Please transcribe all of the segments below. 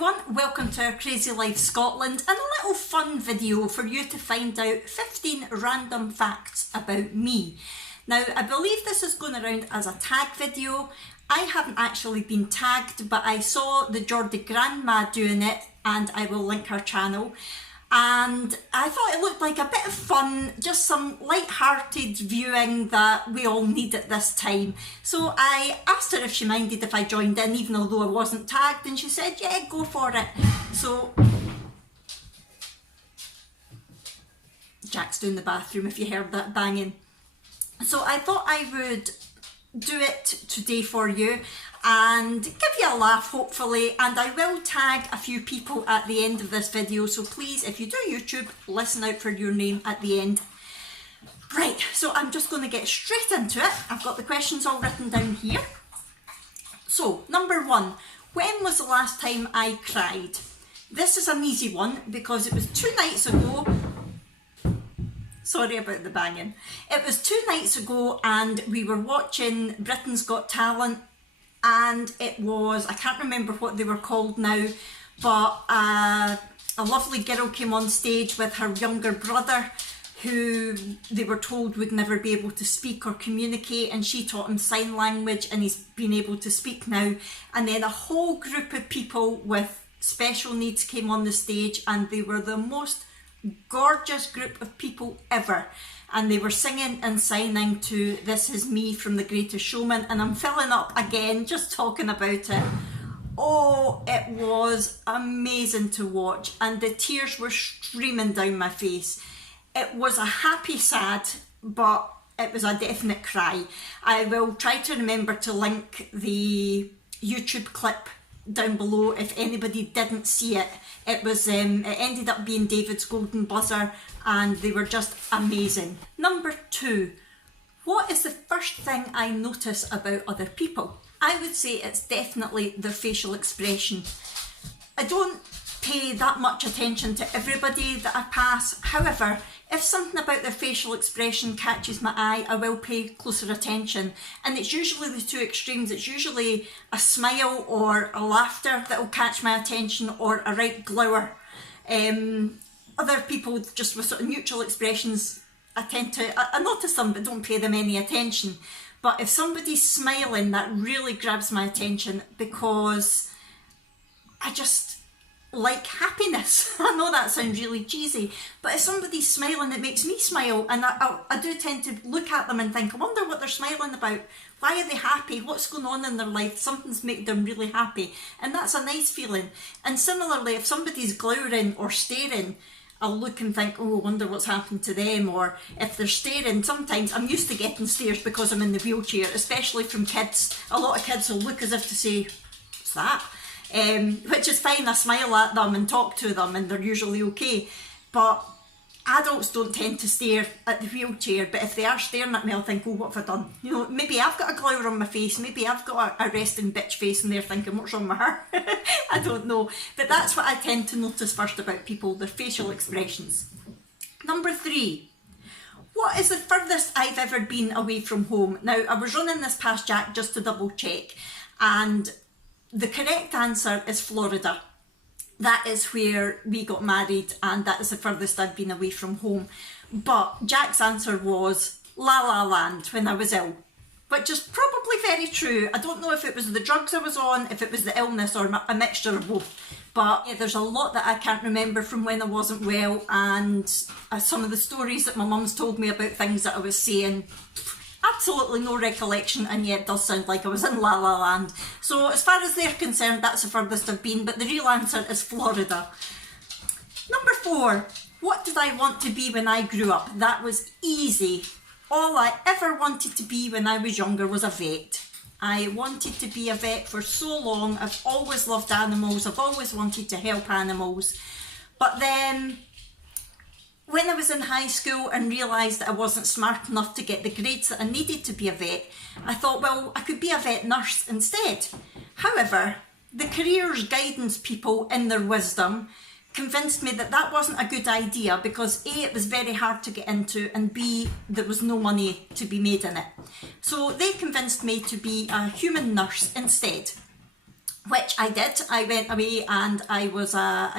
everyone, welcome to our Crazy Life Scotland and a little fun video for you to find out 15 random facts about me. Now I believe this is going around as a tag video. I haven't actually been tagged, but I saw the Geordie grandma doing it and I will link her channel. And I thought it looked like a bit of fun, just some light-hearted viewing that we all need at this time. So I asked her if she minded if I joined in, even although I wasn't tagged, and she said, yeah, go for it. So Jack's down the bathroom if you heard that banging. So I thought I would do it today for you and give you a laugh hopefully, and I will tag a few people at the end of this video, so please, if you do YouTube, listen out for your name at the end. Right, so I'm just going to get straight into it. I've got the questions all written down here. So number one, when was the last time I cried? This is an easy one because it was 2 nights ago. Sorry about the banging. It was 2 nights ago and we were watching Britain's Got Talent, and it was, I can't remember what they were called now, but a lovely girl came on stage with her younger brother who they were told would never be able to speak or communicate, and she taught him sign language and he's been able to speak now. And then a whole group of people with special needs came on the stage and they were the most gorgeous group of people ever, and they were singing and signing to This Is Me from The Greatest Showman, and I'm filling up again just talking about it. Oh, it was amazing to watch and the tears were streaming down my face. It was a happy sad, but it was a definite cry. I will try to remember to link the YouTube clip down below if anybody didn't see it. It was it ended up being David's golden buzzer and they were just amazing. Number 2, what is the first thing I notice about other people? I would say it's definitely their facial expression. I don't pay that much attention to everybody that I pass. However, if something about their facial expression catches my eye, I will pay closer attention. And it's usually the two extremes. It's usually a smile or a laughter that will catch my attention, or a right glower. Other people just with sort of neutral expressions, I notice them but don't pay them any attention. But if somebody's smiling, that really grabs my attention because I just like happiness. I know that sounds really cheesy, but if somebody's smiling, it makes me smile, and I do tend to look at them and think, I wonder what they're smiling about. Why are they happy? What's going on in their life? Something's making them really happy, and that's a nice feeling. And similarly, if somebody's glowering or staring, I'll look and think, oh, I wonder what's happened to them. Or if they're staring, sometimes I'm used to getting stares because I'm in the wheelchair, especially from kids. A lot of kids will look as if to say, what's that? Which is fine. I smile at them and talk to them and they're usually okay. But adults don't tend to stare at the wheelchair, but if they are staring at me, I'll think, oh, what have I done? You know, maybe I've got a glower on my face, maybe I've got a resting bitch face and they're thinking, what's wrong with her? I don't know. But that's what I tend to notice first about people, their facial expressions. Number 3. What is the furthest I've ever been away from home? Now, I was running this past Jack just to double check, and the correct answer is Florida. That is where we got married and that is the furthest I've been away from home. But Jack's answer was La La Land when I was ill, which is probably very true. I don't know if it was the drugs I was on, if it was the illness, or a mixture of both. But yeah, there's a lot that I can't remember from when I wasn't well, and some of the stories that my mum's told me about things that I was saying, absolutely no recollection, and yet it does sound like I was in La La Land. So as far as they're concerned, that's the furthest I've been, but the real answer is Florida. Number 4, what did I want to be when I grew up? That was easy. All I ever wanted to be when I was younger was a vet. I wanted to be a vet for so long. I've always loved animals. I've always wanted to help animals. But then when I was in high school and realised that I wasn't smart enough to get the grades that I needed to be a vet, I thought, well, I could be a vet nurse instead. However, the careers guidance people in their wisdom convinced me that that wasn't a good idea because A, it was very hard to get into, and B, there was no money to be made in it. So they convinced me to be a human nurse instead. which I did. I went away and I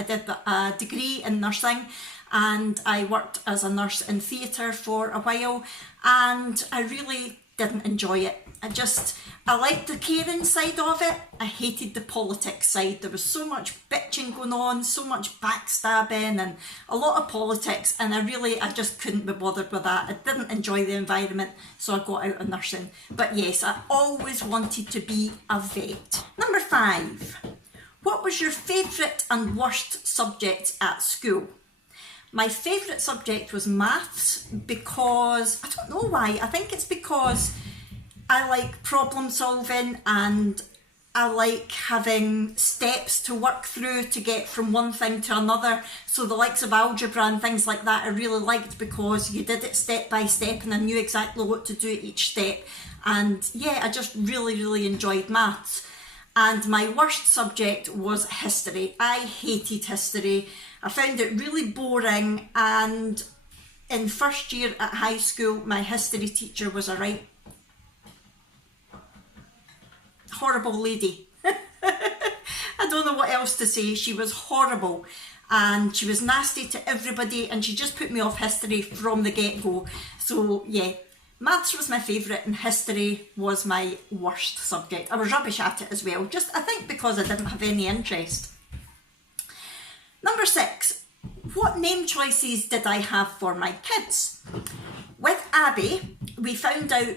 did a degree in nursing, and I worked as a nurse in theatre for a while, and I really didn't enjoy it. I liked the caring side of it. I hated the politics side. There was so much bitching going on, so much backstabbing and a lot of politics, and I just couldn't be bothered with that. I didn't enjoy the environment, so I got out of nursing. But yes, I always wanted to be a vet. Number 5. What was your favourite and worst subject at school? My favourite subject was maths, because, I don't know why, I think it's because I like problem solving and I like having steps to work through to get from one thing to another. So the likes of algebra and things like that I really liked, because you did it step by step and I knew exactly what to do at each step. And yeah, I just really enjoyed maths. And my worst subject was history. I hated history. I found it really boring, and in first year at high school my history teacher was a right horrible lady. I don't know what else to say. She was horrible and she was nasty to everybody, and she just put me off history from the get-go. So yeah, maths was my favourite and history was my worst subject. I was rubbish at it as well, just I think because I didn't have any interest. Number 6, what name choices did I have for my kids? With Abby, we found out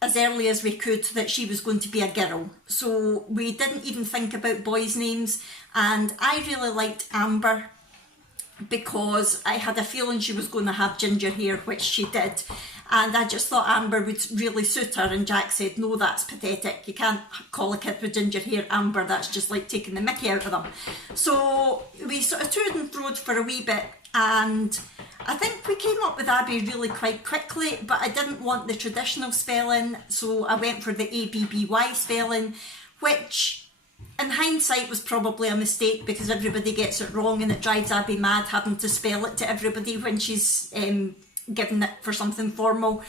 as early as we could that she was going to be a girl, so we didn't even think about boys' names, and I really liked Amber because I had a feeling she was going to have ginger hair, which she did, and I just thought Amber would really suit her, and Jack said, no, that's pathetic, you can't call a kid with ginger hair Amber, that's just like taking the mickey out of them. So we sort of toed and froed for a wee bit, and I think we came up with Abby really quite quickly, but I didn't want the traditional spelling, so I went for the ABBY spelling, which in hindsight was probably a mistake because everybody gets it wrong and it drives Abby mad having to spell it to everybody when she's given it for something formal.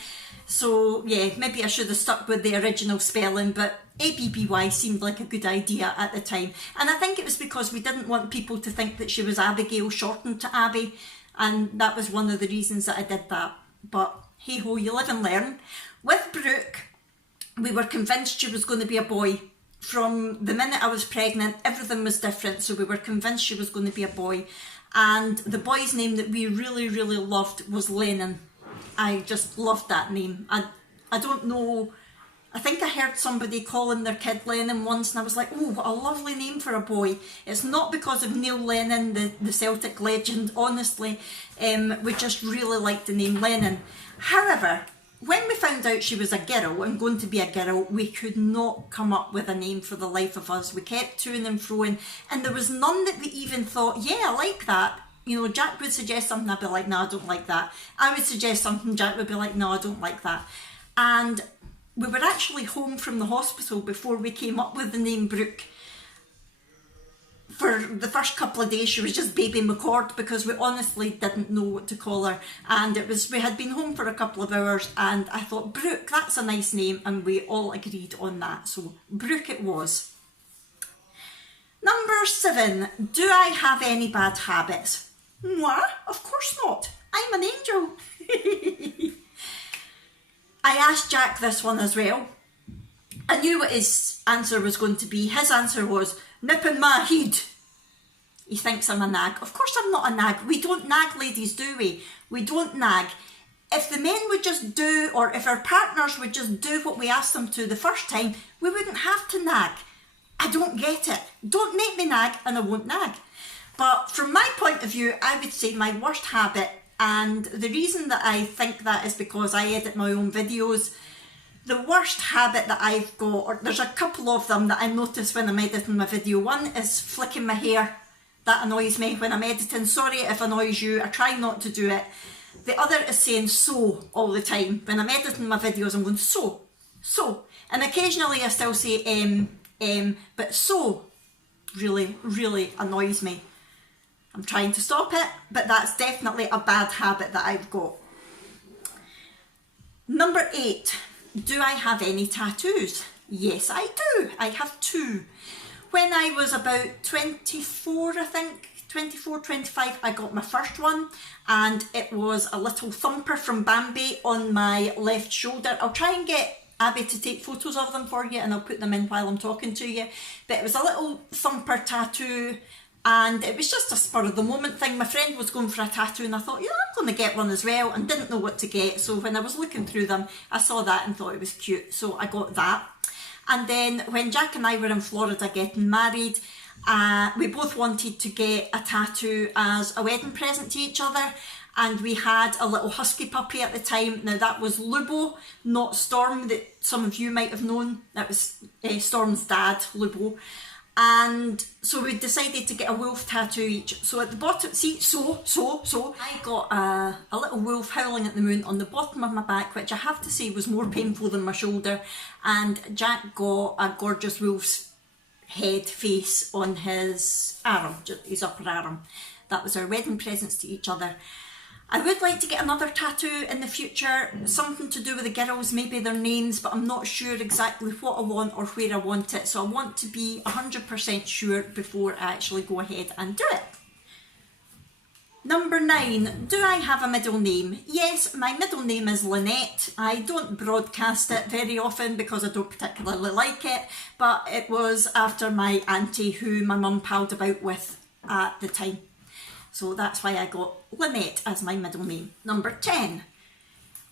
So yeah, maybe I should have stuck with the original spelling, but ABBY seemed like a good idea at the time. And I think it was because we didn't want people to think that she was Abigail shortened to Abby, and that was one of the reasons that I did that. But hey ho, you live and learn. With Brooke, we were convinced she was going to be a boy. From the minute I was pregnant, everything was different, so we were convinced she was going to be a boy. And the boy's name that we really loved was Lennon. I just loved that name. I don't know, I think I heard somebody calling their kid Lennon once, and I was like, oh, what a lovely name for a boy. It's not because of Neil Lennon, the Celtic legend, honestly. We just really liked the name Lennon. However, when we found out she was a girl and going to be a girl, we could not come up with a name for the life of us. We kept toing and froing, and there was none that we even thought, yeah, I like that. You know, Jack would suggest something, I'd be like, no, I don't like that. I would suggest something, Jack would be like, no, I don't like that. And we were actually home from the hospital before we came up with the name Brooke. For the first couple of days she was just Baby McCord, because we honestly didn't know what to call her, and we had been home for a couple of hours and I thought, Brooke, that's a nice name, and we all agreed on that, so Brooke it was. Number 7, do I have any bad habits? Moi? Of course not. I'm an angel. I asked Jack this one as well. I knew what his answer was going to be. His answer was, nipping my head. He thinks I'm a nag. Of course I'm not a nag. We don't nag, ladies, do we? We don't nag. If the men would just do, or if our partners would just do what we asked them to the first time, we wouldn't have to nag. I don't get it. Don't make me nag and I won't nag. But from my point of view, I would say my worst habit, and the reason that I think that is because I edit my own videos. The worst habit that I've got, or there's a couple of them that I notice when I'm editing my video. One is flicking my hair. That annoys me when I'm editing. Sorry if it annoys you, I try not to do it. The other is saying so all the time. When I'm editing my videos, I'm going so. And occasionally I still say but so really annoys me. I'm trying to stop it, but that's definitely a bad habit that I've got. Number 8. Do I have any tattoos? Yes, I do. I have 2. When I was about 24, I think, 24, 25, I got my first one, and it was a little thumper from Bambi on my left shoulder. I'll try and get Abby to take photos of them for you, and I'll put them in while I'm talking to you. But it was a little thumper tattoo, and it was just a spur of the moment thing. My friend was going for a tattoo, and I thought, yeah, I'm going to get one as well, and didn't know what to get. So when I was looking through them, I saw that and thought it was cute, so I got that. And then when Jack and I were in Florida getting married, we both wanted to get a tattoo as a wedding present to each other, and we had a little husky puppy at the time. Now that was Lubo, not Storm, that some of you might have known. That was Storm's dad, Lubo. And so we decided to get a wolf tattoo each. So at the bottom, see, I got a little wolf howling at the moon on the bottom of my back, which I have to say was more painful than my shoulder. And Jack got a gorgeous wolf's head face on his arm, his upper arm. That was our wedding presents to each other. I would like to get another tattoo in the future, something to do with the girls, maybe their names, but I'm not sure exactly what I want or where I want it. So I want to be 100% sure before I actually go ahead and do it. Number 9, do I have a middle name? Yes, my middle name is Lynette. I don't broadcast it very often because I don't particularly like it, but it was after my auntie who my mum palled about with at the time. So that's why I got Lynette as my middle name. Number 10,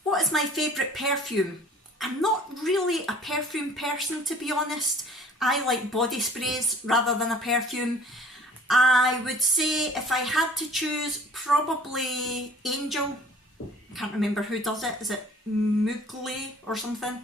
what is my favourite perfume? I'm not really a perfume person, to be honest. I like body sprays rather than a perfume. I would say if I had to choose, probably Angel. Can't remember who does it. Is it Mugler or something?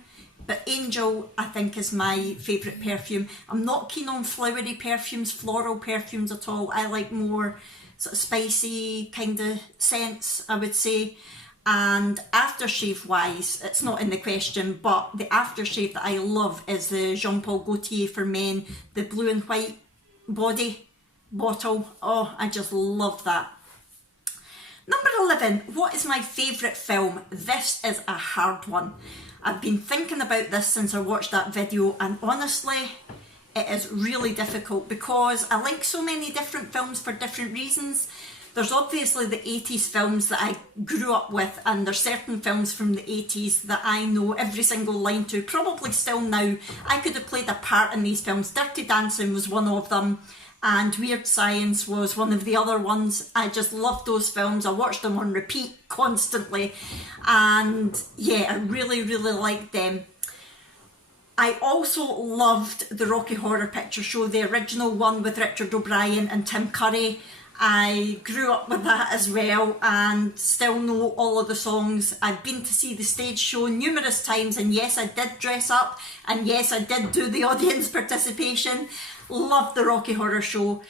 But Angel, I think, is my favourite perfume. I'm not keen on flowery perfumes, floral perfumes at all. I like more sort of spicy kind of scents, I would say. And aftershave wise, it's not in the question, but the aftershave that I love is the Jean Paul Gaultier for Men, the blue and white body bottle. Oh, I just love that. Number 11, what is my favourite film? This is a hard one. I've been thinking about this since I watched that video, and honestly, it is really difficult because I like so many different films for different reasons. There's obviously the 80s films that I grew up with, and there's certain films from the 80s that I know every single line to, probably still now. I could have played a part in these films. Dirty Dancing was one of them, and Weird Science was one of the other ones. I just loved those films. I watched them on repeat constantly, and yeah, I really, really liked them. I also loved the Rocky Horror Picture Show, the original one with Richard O'Brien and Tim Curry. I grew up with that as well and still know all of the songs. I've been to see the stage show numerous times, and yes, I did dress up, and yes, I did do the audience participation. Loved the Rocky Horror Show.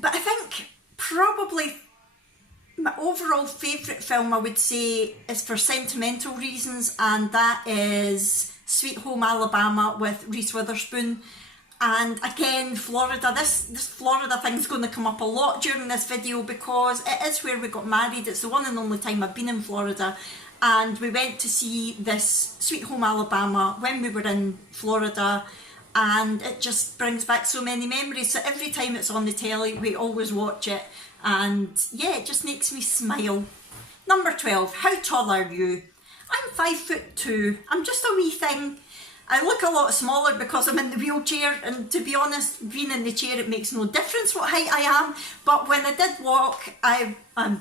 But I think probably my overall favourite film, I would say, is for sentimental reasons, and that is Sweet Home Alabama with Reese Witherspoon. And again, Florida, this Florida thing's going to come up a lot during this video because it is where we got married. It's the one and only time I've been in Florida, and we went to see this Sweet Home Alabama when we were in Florida, and it just brings back so many memories. So every time it's on the telly, we always watch it, and yeah, it just makes me smile. Number 12, how tall are you? I'm 5'2". I'm just a wee thing. I look a lot smaller because I'm in the wheelchair, and to be honest, being in the chair, it makes no difference what height I am. But when I did walk, I've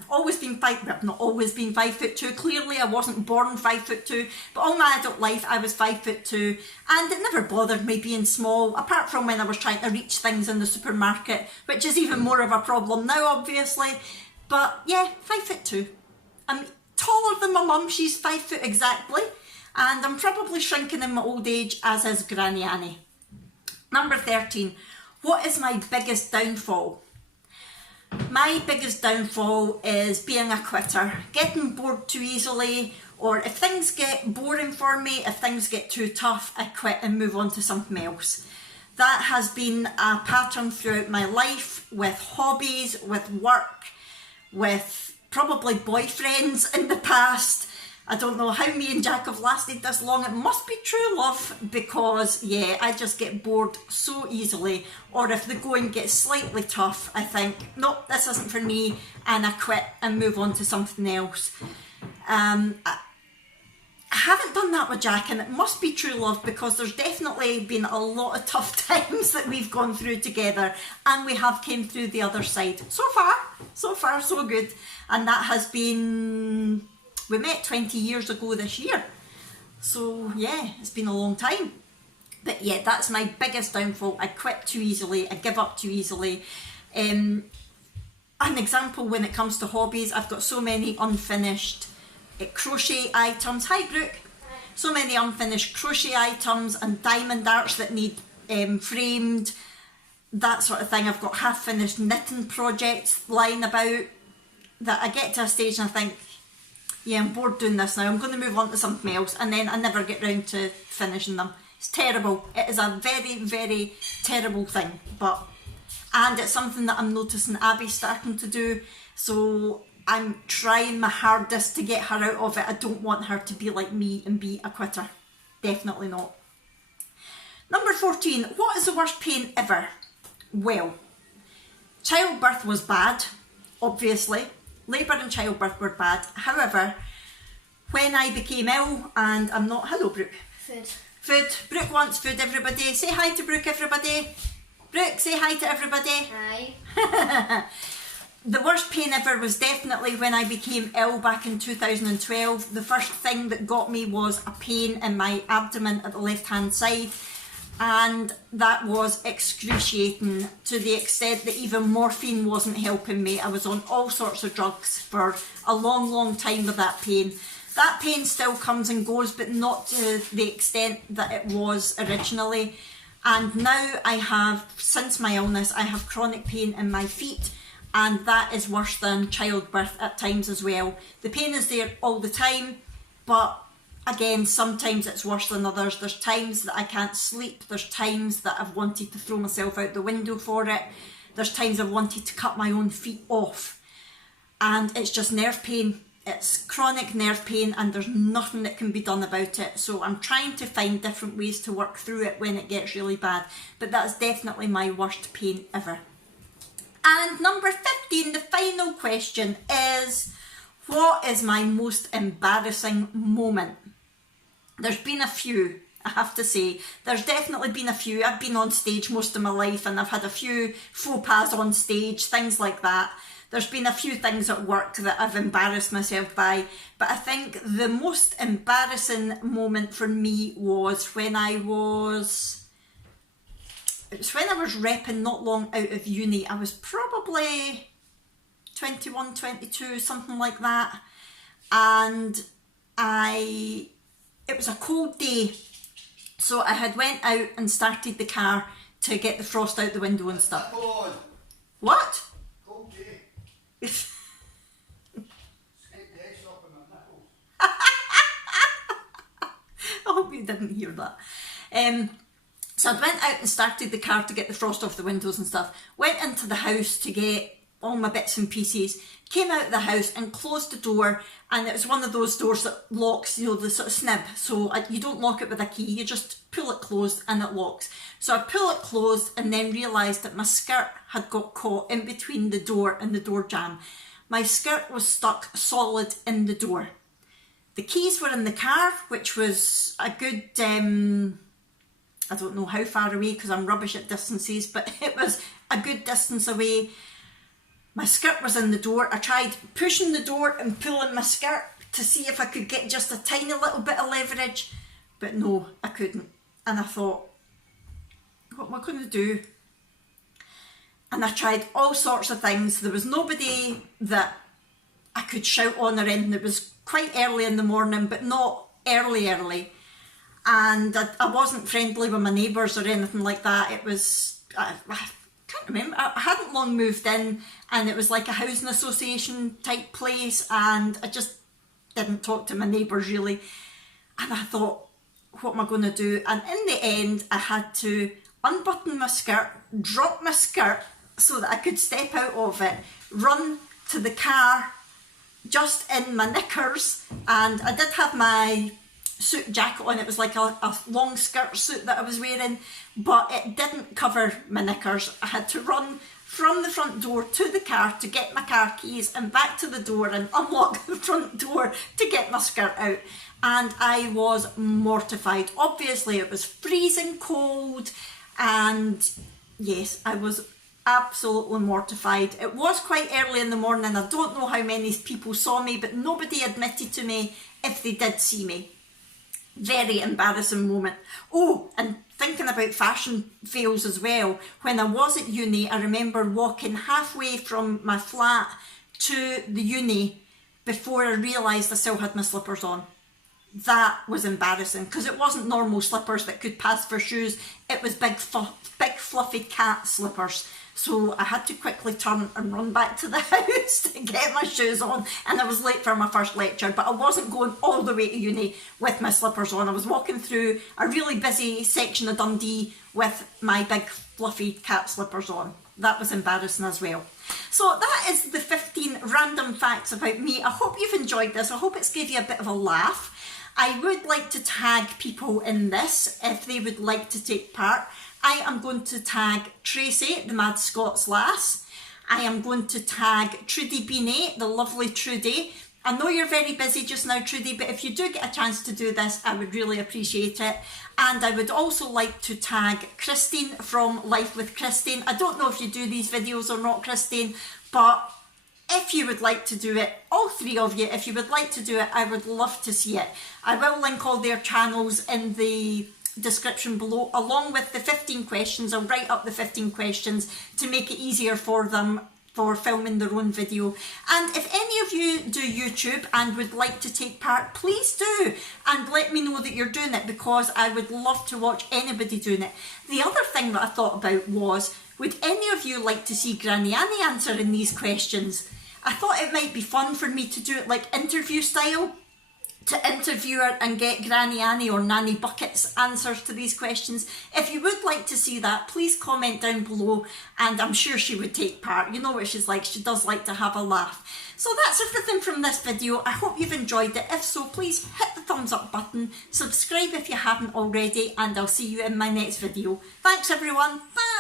always been not always been 5'2". Clearly, I wasn't born 5'2", but all my adult life, I was 5'2", and it never bothered me being small, apart from when I was trying to reach things in the supermarket, which is even more of a problem now, obviously. But yeah, 5'2". I'm taller than my mum, she's 5 foot exactly, and I'm probably shrinking in my old age, as is Granny Annie. Number 13, what is my biggest downfall? My biggest downfall is being a quitter, getting bored too easily, or if things get boring for me, if things get too tough, I quit and move on to something else. That has been a pattern throughout my life, with hobbies, with work, with probably boyfriends in the past. I don't know how me and Jack have lasted this long. It must be true love, because yeah, I just get bored so easily, or if the going gets slightly tough, I think, nope, this isn't for me, and I quit and move on to something else. I haven't done that with Jack, and it must be true love, because there's definitely been a lot of tough times that we've gone through together, and we have came through the other side. So far so good. And that has been, we met 20 years ago this year, so yeah, it's been a long time. But yeah, that's my biggest downfall. I quit too easily, I give up too easily. An example, when it comes to hobbies, I've got so many unfinished crochet items. Hi Brooke. So many unfinished crochet items and diamond darts that need framed, that sort of thing. I've got half finished knitting projects lying about that I get to a stage and I think, yeah, I'm bored doing this now, I'm going to move on to something else, and then I never get round to finishing them. It's terrible. It is a very, very terrible thing, and it's something that I'm noticing Abby's starting to do, so I'm trying my hardest to get her out of it. I don't want her to be like me and be a quitter. Definitely not. Number 14, what is the worst pain ever? Well, childbirth was bad, obviously. Labour and childbirth were bad. However, when I became ill, and I'm not, hello Brooke. Food. Brooke wants food, everybody. Say hi to Brooke, everybody. Brooke, say hi to everybody. Hi. The worst pain ever was definitely when I became ill back in 2012. The first thing that got me was a pain in my abdomen at the left hand side, and that was excruciating, to the extent that even morphine wasn't helping me. I was on all sorts of drugs for a long time with that pain. That pain still comes and goes, but not to the extent that it was originally. And now I have, since my illness, I have chronic pain in my feet, and that is worse than childbirth at times as well. The pain is there all the time, but again, sometimes it's worse than others. There's times that I can't sleep, there's times that I've wanted to throw myself out the window for it, there's times I've wanted to cut my own feet off, and it's just nerve pain. It's chronic nerve pain, and there's nothing that can be done about it. So I'm trying to find different ways to work through it when it gets really bad, but that's definitely my worst pain ever. And number 15, the final question is, what is my most embarrassing moment? There's been a few, I have to say. There's definitely been a few. I've been on stage most of my life, and I've had a few faux pas on stage, things like that. There's been a few things at work that I've embarrassed myself by, but I think the most embarrassing moment for me was when I was repping not long out of uni. I was probably 21, 22, something like that, and it was a cold day, so I had went out and started the car to get the frost out the window and stuff. What? Cold day. I hope you didn't hear that. So I went out and started the car to get the frost off the windows and stuff. Went into the house to get all my bits and pieces. Came out of the house and closed the door, and it was one of those doors that locks, you know, the sort of snib. So you don't lock it with a key, you just pull it closed and it locks. So I pull it closed and then realised that my skirt had got caught in between the door and the door jamb. My skirt was stuck solid in the door. The keys were in the car, which was a good, I don't know how far away because I'm rubbish at distances, but it was a good distance away. My skirt was in the door. I tried pushing the door and pulling my skirt to see if I could get just a tiny little bit of leverage, but no, I couldn't. And I thought, what am I going to do? And I tried all sorts of things. There was nobody that I could shout on or anything. It was quite early in the morning, but not early. And I wasn't friendly with my neighbours or anything like that. It was, I can't remember, I hadn't long moved in, and it was like a housing association type place, and I just didn't talk to my neighbours really. And I thought, what am I going to do? And in the end, I had to unbutton my skirt, drop my skirt so that I could step out of it, run to the car, just in my knickers, and I did have my suit jacket on. It was like a long skirt suit that I was wearing, but it didn't cover my knickers. I had to run from the front door to the car to get my car keys and back to the door and unlock the front door to get my skirt out. And I was mortified. Obviously it was freezing cold, and yes, I was absolutely mortified. It was quite early in the morning. I don't know how many people saw me, but nobody admitted to me if they did see me. Very embarrassing moment. Oh, and thinking about fashion fails as well, when I was at uni, I remember walking halfway from my flat to the uni before I realised I still had my slippers on. That was embarrassing, because it wasn't normal slippers that could pass for shoes. It was big fluffy cat slippers. So I had to quickly turn and run back to the house to get my shoes on, and I was late for my first lecture, but I wasn't going all the way to uni with my slippers on. I was walking through a really busy section of Dundee with my big fluffy cat slippers on. That was embarrassing as well. So that is the 15 random facts about me. I hope you've enjoyed this. I hope it's gave you a bit of a laugh. I would like to tag people in this if they would like to take part. I am going to tag Tracey, the Mad Scots lass. I am going to tag Trudi Beanie, the lovely Trudi. I know you're very busy just now, Trudi, but if you do get a chance to do this, I would really appreciate it. And I would also like to tag Christine from Life with Christine. I don't know if you do these videos or not, Christine, but if you would like to do it, all three of you, if you would like to do it, I would love to see it. I will link all their channels in the description below, along with the 15 questions. I'll write up the 15 questions to make it easier for them for filming their own video. And if any of you do YouTube and would like to take part, please do, and let me know that you're doing it, because I would love to watch anybody doing it. The other thing that I thought about was, would any of you like to see Granny Annie answering these questions? I thought it might be fun for me to do it like interview style, to interview her and get Granny Annie or Nanny Bucket's answers to these questions. If you would like to see that, please comment down below, and I'm sure she would take part. You know what she's like, she does like to have a laugh. So that's everything from this video. I hope you've enjoyed it. If so, please hit the thumbs up button, subscribe if you haven't already, and I'll see you in my next video. Thanks everyone, bye!